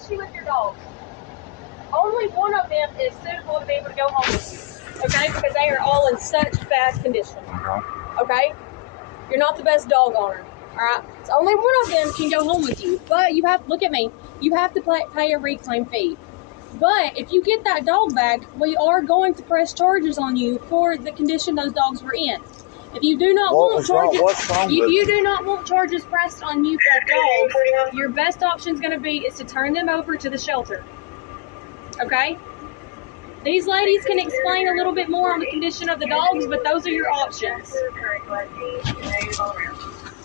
issue with your dog. Only one of them is suitable to be able to go home with you, okay? Because they are all in such bad condition, okay? You're not the best dog owner, all right? So only one of them can go home with you. But you have, look at me, you have to pay a reclaim fee. But if you get that dog back, we are going to press charges on you for the condition those dogs were in. If you do not want charges pressed on you for dogs, your best option is going to be to turn them over to the shelter. Okay? These ladies can explain a little bit more on the condition of the dogs, but those are your options.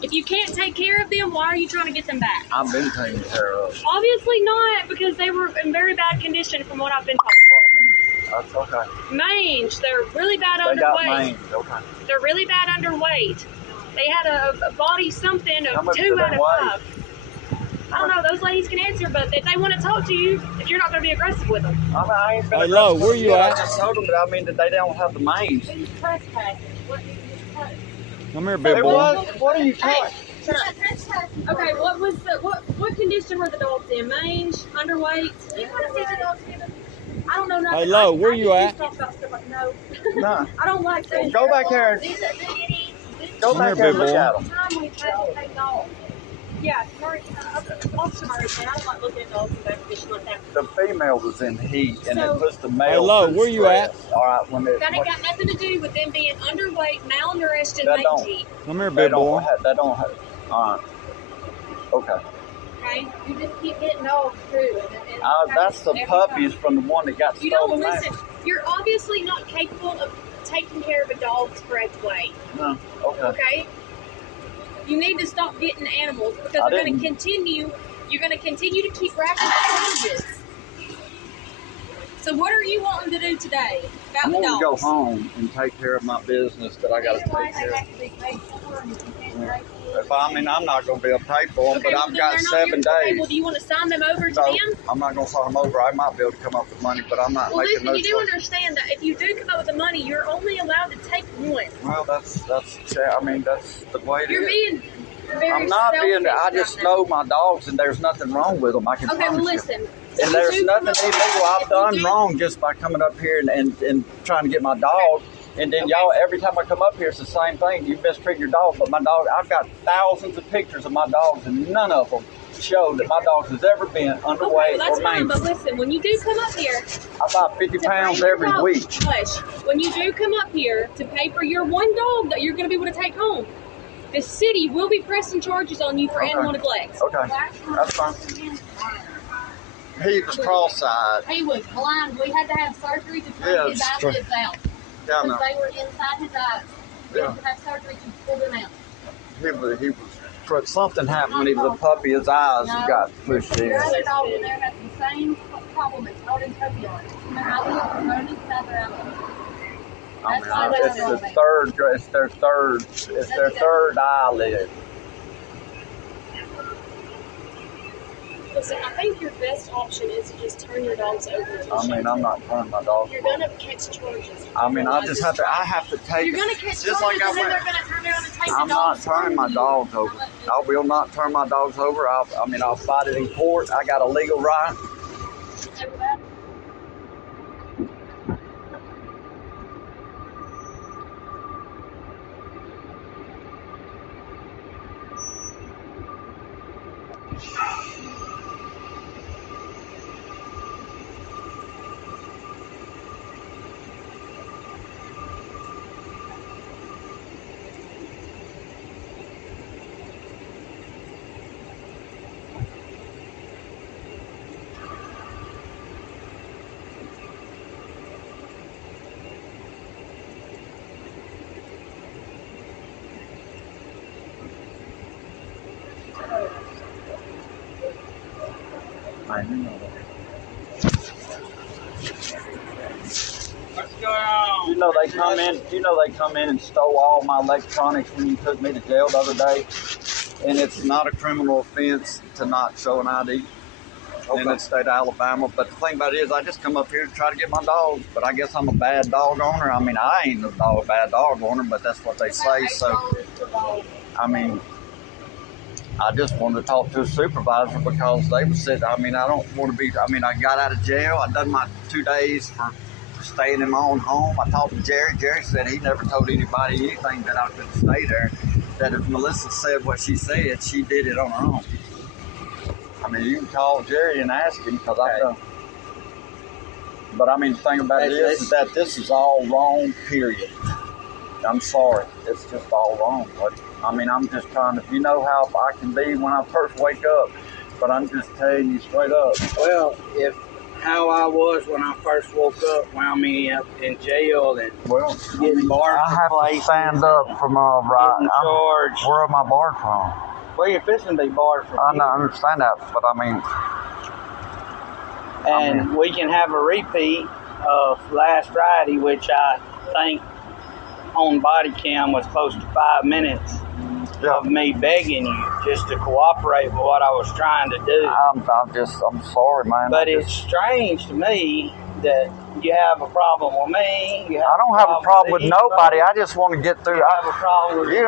If you can't take care of them, why are you trying to get them back? I've been taking care of. Obviously not, because they were in very bad condition from what I've been told. That's okay. Mange, they're really bad underweight. They got mange, okay. They're really bad underweight. They had a body something of 2 out of 5. I don't know, those ladies can answer, but if they want to talk to you, if you're not going to be aggressive with them. I ain't been Hello, where you at? I just told them that, that they don't have the mange. These trespassers. What do you Come here, big Hey, boy. what are you talking? Okay, what condition were the dogs in? Mange, underweight? Do you want to see the dogs given? I don't know nothing. Hello, where you at? Talk about stuff like, no. No. I don't like that. Go back there. Go back there and look at them. Yeah, Murray, Officer Murray said, I don't like looking at dogs in bad condition like that. The female was in heat, and it puts the male. Hello, where you at? All right, when it. That ain't got nothing to do with them being underweight, malnourished, and mangy. Come here, big boy. That don't have. All right. Okay. Okay? You just keep getting dogs too. That's the puppies from the one that got You don't stolen. listen. You're obviously not capable of taking care of a dog's breath weight. No. Okay. Okay? You need to stop getting animals because they're going to continue. You're going to continue to keep racking up charges. So what are you wanting to do today about the dogs? I'm going to go home and take care of my business that I got to take care of. I'm not going to be able to pay for them, but I've got 7 days. Okay, well, do you want to sign them over to them? I'm not going to sign them over. I might be able to come up with money, but I'm not making no choice. You do understand that if you do come up with the money, you're only allowed to take one. Well, that's the way it is. You're being very I'm not being. I just now. know my dogs, and there's nothing wrong with them. I can Okay, promise well, you. listen. And there's nothing illegal I've done wrong just by coming up here and trying to get my dog. And then y'all, every time I come up here, it's the same thing. You mistreat your dog, but my dog, I've got thousands of pictures of my dogs, and none of them show that my dog has ever been underweight that's or fine, mangy. but listen, when you do come up here, I buy 50 pounds every week. Hush. When you do come up here to pay for your one dog that you're going to be able to take home, the city will be pressing charges on you for animal neglect. Okay, that's fine. He was cross-eyed. He was blind. We had to have surgery to pull his eyelids out. Yeah, Because they were inside his eyes. We had to have surgery to pull them out. He was, something happened when he was a puppy. His eyes got pushed in. The other dog in there has the same problem. It's called turbulence. The eyelids are running inside their eyelids. It's their third eyelid. Listen, I think your best option is to just turn your dogs over to the shelter. I'm not turning my dogs over. You're going to catch charges. I have to take. You're going to catch charges, like and then they're going to turn around and take I'm the dogs. not turning my dogs over. I will not turn my dogs over. I'll fight it in court. I got a legal right. I know. What's going on? You know they come in and stole all my electronics when you took me to jail the other day. And it's not a criminal offense to not show an ID in the state of Alabama. But the thing about it is I just come up here to try to get my dogs. But I guess I'm a bad dog owner. I mean, I ain't a bad dog owner, but that's what they say. So, I mean, I just wanted to talk to a supervisor because they were sitting. I mean, I don't want to be. I mean, I got out of jail. I done my 2 days for staying in my own home. I talked to Jerry. Jerry said he never told anybody anything that I couldn't stay there. That if Melissa said what she said, she did it on her own. I mean, you can call Jerry and ask him because I don't. But I mean, the thing about it is that this is all wrong, period. I'm sorry. It's just all wrong. I mean, I'm just trying to, you know how I can be when I first wake up, but I'm just telling you straight up. Well, if how I was when I first woke up wound me up in jail and getting barred I have to stand up for my right. Charged. Where am I barred from? Well, you're fixing to be barred from. I understand that, but I mean... And we can have a repeat of last Friday, which I think on body cam was close to 5 minutes of me begging you just to cooperate with what I was trying to do. I'm sorry, man. But it's strange to me that you have a problem with me. I don't have a problem with nobody. I just want to get through. I have a problem with the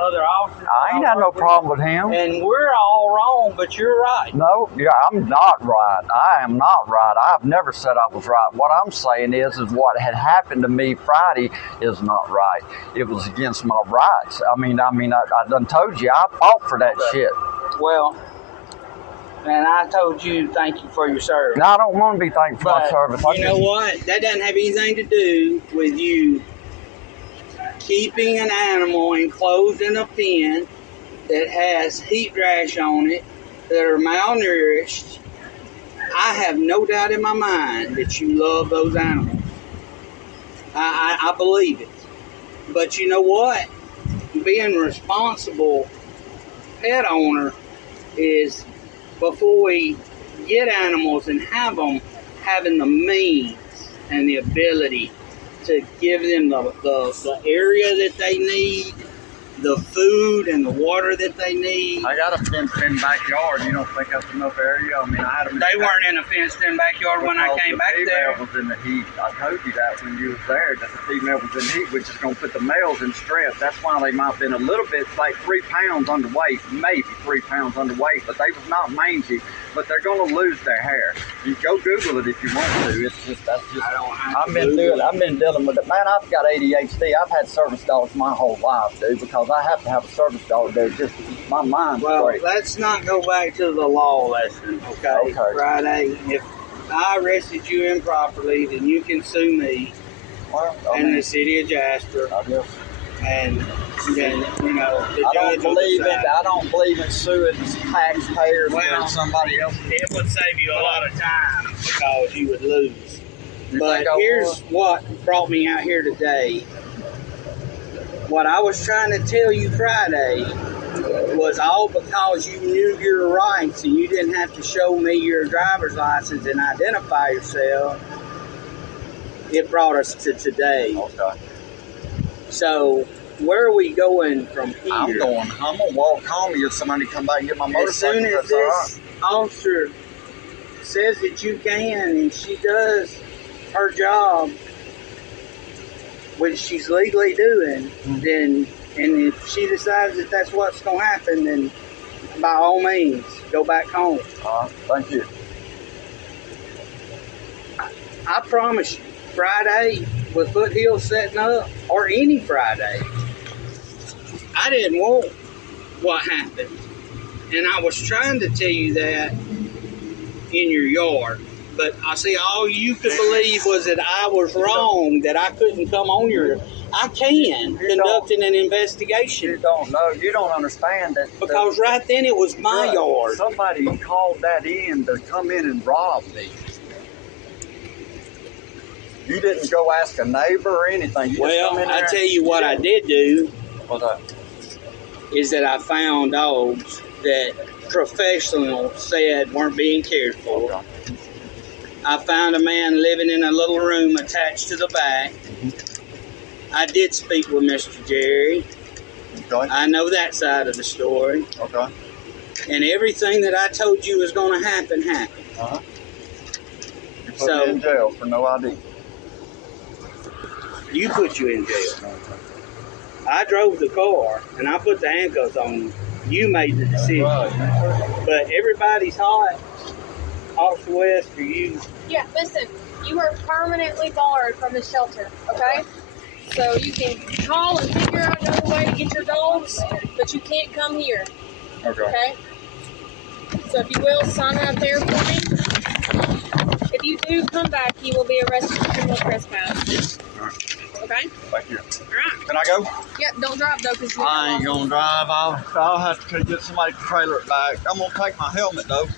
other officers. I ain't had no problem with him. And we're all wrong, but you're right. No, I'm not right. I am not right. I've never said I was right. What I'm saying is what had happened to me Friday is not right. It was against my rights. I done told you, I fought for that shit. Well, and I told you thank you for your service. No, I don't want to be thankful for my service. You know what? That doesn't have anything to do with you keeping an animal enclosed in a pen that has heat rash on it, that are malnourished. I have no doubt in my mind that you love those animals. I believe it. But you know what? Being a responsible pet owner is, before we get animals and have them, having the means and the ability to give them the area that they need, the food and the water that they need. I got a fenced-in backyard. You don't think that's enough area? I mean, I had them. They weren't in a fenced-in backyard when I came back there. The female was in the heat. I told you that when you was there, that the female was in heat, which is going to put the males in stress. That's why they might have been a little bit, like 3 pounds underweight, maybe 3 pounds underweight, but they was not mangy. But they're going to lose their hair. You go Google it if you want to. It's just, that's just. I've been dealing with it. Man, I've got ADHD. I've had service dogs my whole life, dude, because I have to have a service dog, dude. Just my mind's great. Let's not go back to the law lesson, okay? Friday, if I arrested you improperly, then you can sue me and the city of Jasper. I guess. And then, you know, the I don't believe in suing taxpayers or somebody else. It would save you a lot of time because you would lose. But here's what brought me out here today. What I was trying to tell you Friday was all because you knew your rights and you didn't have to show me your driver's license and identify yourself. It brought us to today. Okay. So, where are we going from here? I'm going to walk home. If somebody come back and get my motorcycle. As soon as this officer says that you can and she does her job, which she's legally doing, then, and if she decides that that's what's going to happen, then by all means, go back home. Thank you. I promise you, Friday, with Foothills setting up, or any Friday, I didn't want what happened. And I was trying to tell you that in your yard. But I see all you could believe was that I was wrong, that I couldn't come on your... I can, conducting an investigation. You don't know. You don't understand that. Because right then it was my yard. Somebody called that in to come in and rob me. You didn't go ask a neighbor or anything. Well, I tell you what I did do. What's that? Is that I found dogs that professionals said weren't being cared for. Okay. I found a man living in a little room attached to the back. I did speak with Mr. Jerry. Okay. I know that side of the story. Okay. And everything that I told you was going to happen, happened. Uh-huh. You put me in jail for no ID. You put you in jail. I drove the car, and I put the handcuffs on you. You made the decision. Right. But everybody's hot. Officer West, are you? Yeah, listen, you are permanently barred from the shelter, okay? So you can call and figure out another way to get your dogs, but you can't come here, okay? So if you will, sign up there for me. If you do come back, you will be arrested for criminal trespass. Okay? Thank you. All right. Can I go? Yep, don't drive though, because I ain't gonna drive. I'll have to get somebody to trailer it back. I'm gonna take my helmet though.